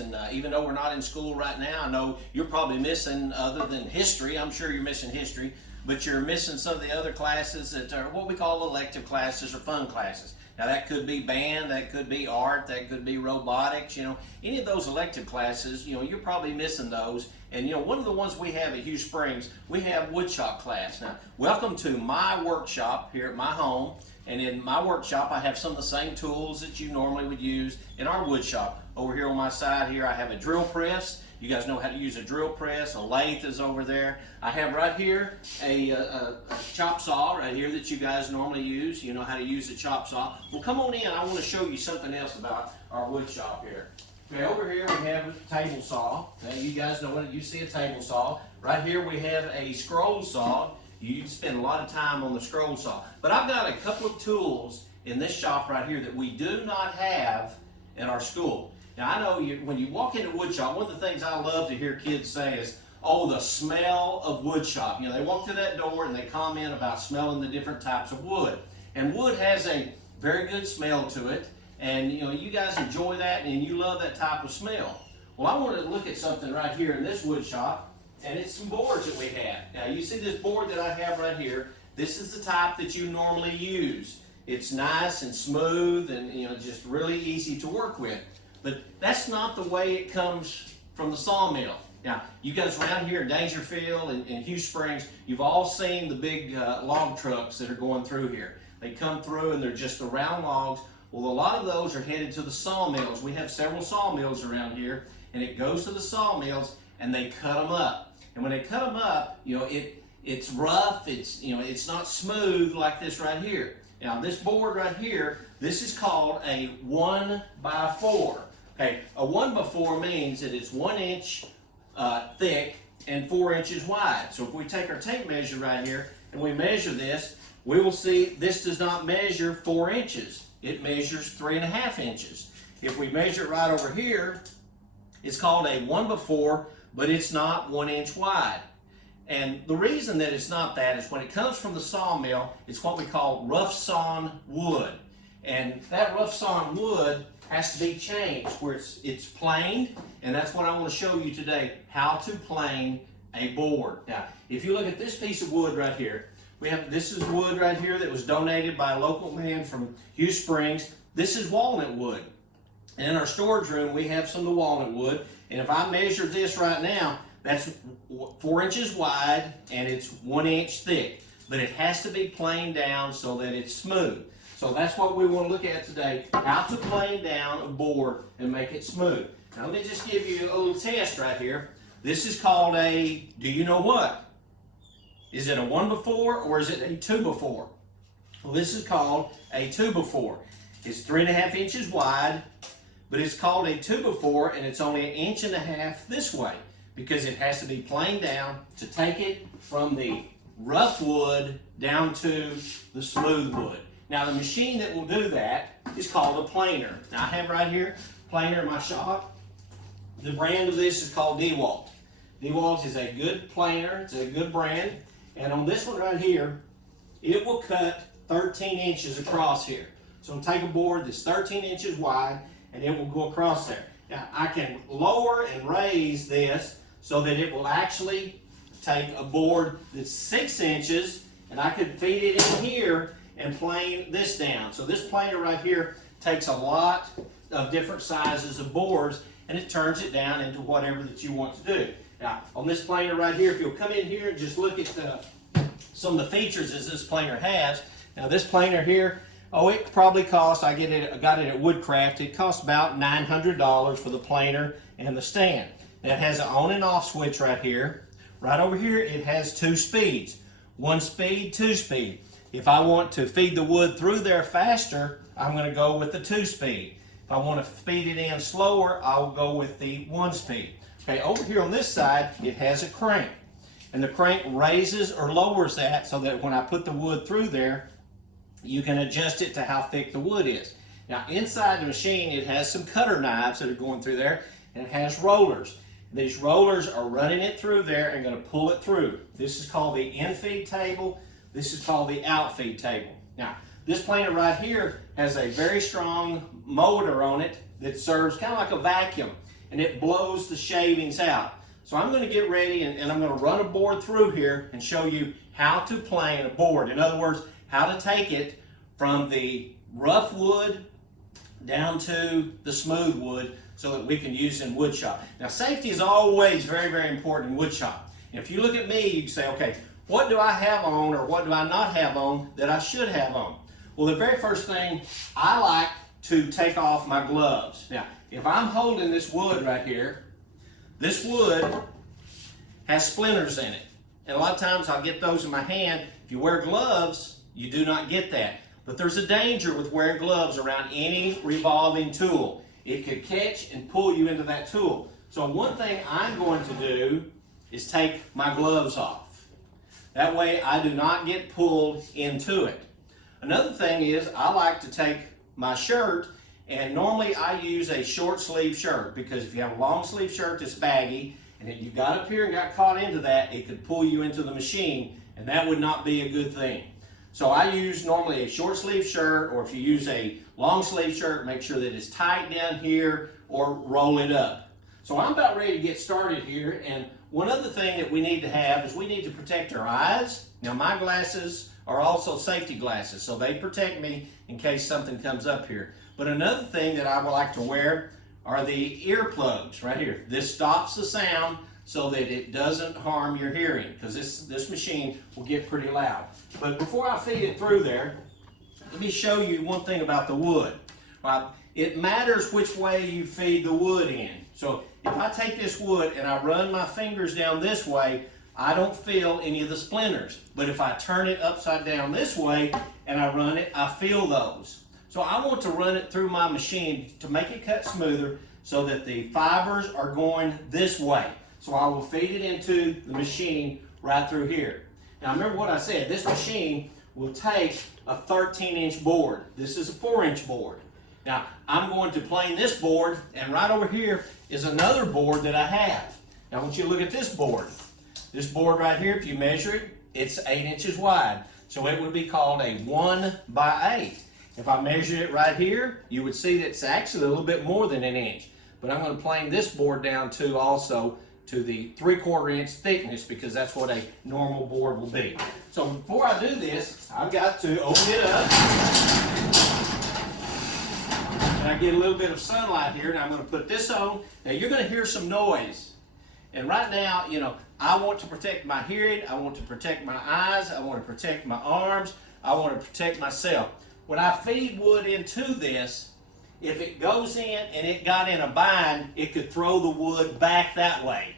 and even though we're not in school right now, I know you're probably missing, other than history, I'm sure you're missing history, but you're missing some of the other classes that are what we call elective classes or fun classes. Now that could be band, that could be art, that could be robotics, any of those elective classes, you're probably missing those. And one of the ones we have at Hughes Springs, we have woodshop class. Now, welcome to my workshop here at my home. And in my workshop, I have some of the same tools that you normally would use in our woodshop. Over here on my side here, I have a drill press. You guys know how to use a drill press. A lathe is over there. I have right here a chop saw right here that you guys normally use. You know how to use a chop saw. Well, come on in. I want to show you something else about our woodshop here. Okay, over here we have a table saw. Now you guys know when you see a table saw. Right here we have a scroll saw. You spend a lot of time on the scroll saw. But I've got a couple of tools in this shop right here that we do not have in our school. Now I know when you walk into woodshop, one of the things I love to hear kids say is, oh, the smell of woodshop. They walk through that door and they comment about smelling the different types of wood. And wood has a very good smell to it. And you guys enjoy that and you love that type of smell. Well, I want to look at something right here in this woodshop. And it's some boards that we have. Now you see this board that I have right here. This is the type that you normally use. It's nice and smooth and just really easy to work with. But that's not the way it comes from the sawmill. Now you guys around here in Dangerfield and Hughes Springs, you've all seen the big log trucks that are going through here. They come through and they're just the round logs. Well, a lot of those are headed to the sawmills. We have several sawmills around here, and it goes to the sawmills and they cut them up. And when they cut them up, it's rough, it's not smooth like this right here. Now this board right here, this is called a 1x4. Okay, a 1x4 means that it's 1 inch thick and 4 inches wide. So if we take our tape measure right here and we measure this, we will see this does not measure 4 inches. It measures 3.5 inches. If we measure it right over here, it's called a 1x4, but it's not 1 inch wide. And the reason that it's not that is when it comes from the sawmill, it's what we call rough sawn wood. And that rough sawn wood has to be changed where it's planed, and that's what I want to show you today, how to plane a board. Now, if you look at this piece of wood right here, this is wood right here that was donated by a local man from Hughes Springs. This is walnut wood. And in our storage room, we have some of the walnut wood. And if I measure this right now, that's 4 inches wide and it's 1 inch thick. But it has to be planed down so that it's smooth. So that's what we want to look at today, how to plane down a board and make it smooth. Now let me just give you a little test right here. This is called a, do you know what? Is it a 1x4 or is it a 2x4? Well, this is called a 2x4. It's 3.5 inches wide, but it's called a 2x4 and it's only 1.5 inches this way because it has to be planed down to take it from the rough wood down to the smooth wood. Now the machine that will do that is called a planer. Now I have right here a planer in my shop. The brand of this is called DeWalt. DeWalt is a good planer, it's a good brand. And on this one right here, it will cut 13 inches across here. So I'll take a board that's 13 inches wide and it will go across there. Now I can lower and raise this so that it will actually take a board that's 6 inches and I could feed it in here and plane this down. So this planer right here takes a lot of different sizes of boards and it turns it down into whatever that you want to do. Now on this planer right here, if you'll come in here and just look at some of the features that this planer has. Now this planer here, it probably costs, I got it at Woodcraft, it costs about $900 for the planer and the stand. Now it has an on and off switch right here. Right over here it has 2 speeds. 1 speed, 2 speed. If I want to feed the wood through there faster, I'm going to go with the 2 speed. If I want to feed it in slower, I'll go with the 1 speed. Okay, over here on this side, it has a crank. And the crank raises or lowers that so that when I put the wood through there, you can adjust it to how thick the wood is. Now inside the machine, it has some cutter knives that are going through there, and it has rollers. These rollers are running it through there and going to pull it through. This is called the in-feed table. This is called the out-feed table. Now, this planer right here has a very strong motor on it that serves kind of like a vacuum. and it blows the shavings out. So I'm going to get ready and I'm going to run a board through here and show you how to plane a board. In other words, how to take it from the rough wood down to the smooth wood so that we can use it in woodshop. Now, safety is always very, very important in woodshop. And if you look at me, you can say, okay, what do I have on or what do I not have on that I should have on? Well, the very first thing, I like to take off my gloves. Now, if I'm holding this wood right here, this wood has splinters in it. And a lot of times I'll get those in my hand. If you wear gloves, you do not get that. But there's a danger with wearing gloves around any revolving tool. It could catch and pull you into that tool. So one thing I'm going to do is take my gloves off. That way I do not get pulled into it. Another thing is I like to take my shirt, and normally I use a short sleeve shirt, because if you have a long sleeve shirt that's baggy and if you got up here and got caught into that, it could pull you into the machine, and that would not be a good thing. So I use normally a short sleeve shirt, or if you use a long sleeve shirt, make sure that it's tight down here or roll it up. So I'm about ready to get started here, and one other thing that we need to have is we need to protect our eyes. Now my glasses are also safety glasses, so they protect me in case something comes up here. But another thing that I would like to wear are the earplugs right here. This stops the sound so that it doesn't harm your hearing, because this machine will get pretty loud. But before I feed it through there, let me show you one thing about the wood. Right? It matters which way you feed the wood in. So if I take this wood and I run my fingers down this way, I don't feel any of the splinters. But if I turn it upside down this way and I run it, I feel those. So I want to run it through my machine to make it cut smoother so that the fibers are going this way. So I will feed it into the machine right through here. Now remember what I said, this machine will take a 13-inch board. This is a 4-inch board. Now I'm going to plane this board, and right over here is another board that I have. Now I want you to look at this board. This board right here, if you measure it, it's 8 inches wide. So it would be called a 1x8. If I measure it right here, you would see that it's actually a little bit more than an inch. But I'm going to plane this board down to also to the 3/4 inch thickness, because that's what a normal board will be. So before I do this, I've got to open it up. And I get a little bit of sunlight here, and I'm going to put this on. Now you're going to hear some noise. And right now, you know, I want to protect my hearing, I want to protect my eyes, I want to protect my arms, I want to protect myself. When I feed wood into this, if it goes in and it got in a bind, it could throw the wood back that way.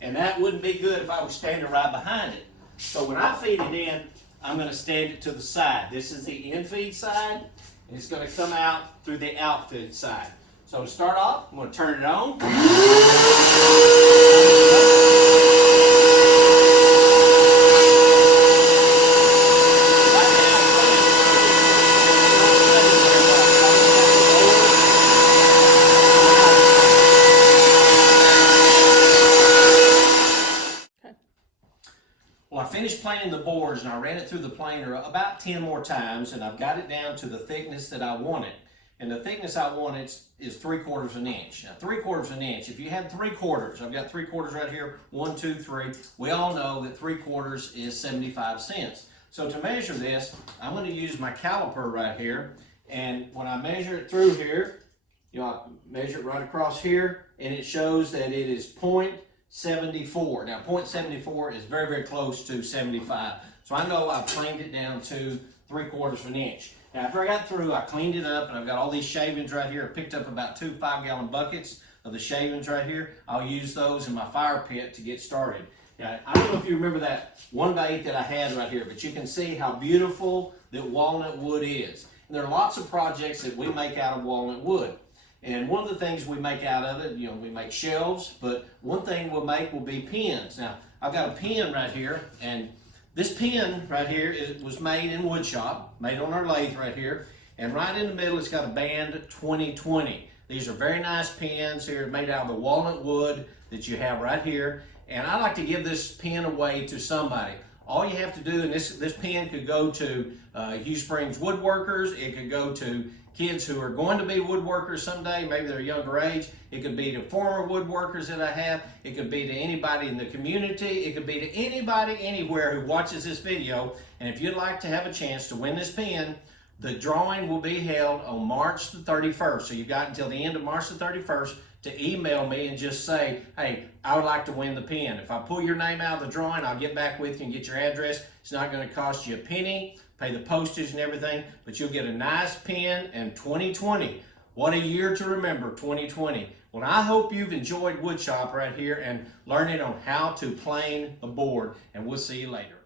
And that wouldn't be good if I was standing right behind it. So when I feed it in, I'm going to stand it to the side. This is the in-feed side, and it's going to come out through the out-feed side. So to start off, I'm going to turn it on. Well, I finished planing the boards, and I ran it through the planer about 10 more times, and I've got it down to the thickness that I wanted. And the thickness I want is 3/4 inch. Now 3/4 inch, if you had 3/4, I've got 3/4 right here, 1, 2, 3. We all know that 3/4 is 75 cents. So to measure this, I'm going to use my caliper right here. And when I measure it through here, you know, I measure it right across here, and it shows that it is 0.74. Now 0.74 is very, very close to 75. So I know I've planed it down to 3/4 inch. Now after I got through, I cleaned it up, and I've got all these shavings right here. I picked up about 2 5-gallon buckets of the shavings right here. I'll use those in my fire pit to get started. Now, I don't know if you remember that 1x8 that I had right here, but you can see how beautiful that walnut wood is. And there are lots of projects that we make out of walnut wood. And one of the things we make out of it, you know, we make shelves, but one thing we'll make will be pens. Now, I've got a pen right here, and this pen right here was made in Woodshop, made on our lathe right here, and right in the middle it's got a band 2020. These are very nice pens here, made out of the walnut wood that you have right here, and I like to give this pen away to somebody. All you have to do, and this pen could go to Hugh Springs woodworkers, it could go to kids who are going to be woodworkers someday, maybe they're younger age, it could be to former woodworkers that I have, it could be to anybody in the community, it could be to anybody anywhere who watches this video. And if you'd like to have a chance to win this pen, the drawing will be held on March the 31st. So you've got until the end of March the 31st to email me and just say, hey, I would like to win the pen. If I pull your name out of the drawing, I'll get back with you and get your address. It's not going to cost you a penny, pay the postage and everything, but you'll get a nice pen in 2020. What a year to remember, 2020. Well, I hope you've enjoyed Woodshop right here and learning on how to plane a board, and we'll see you later.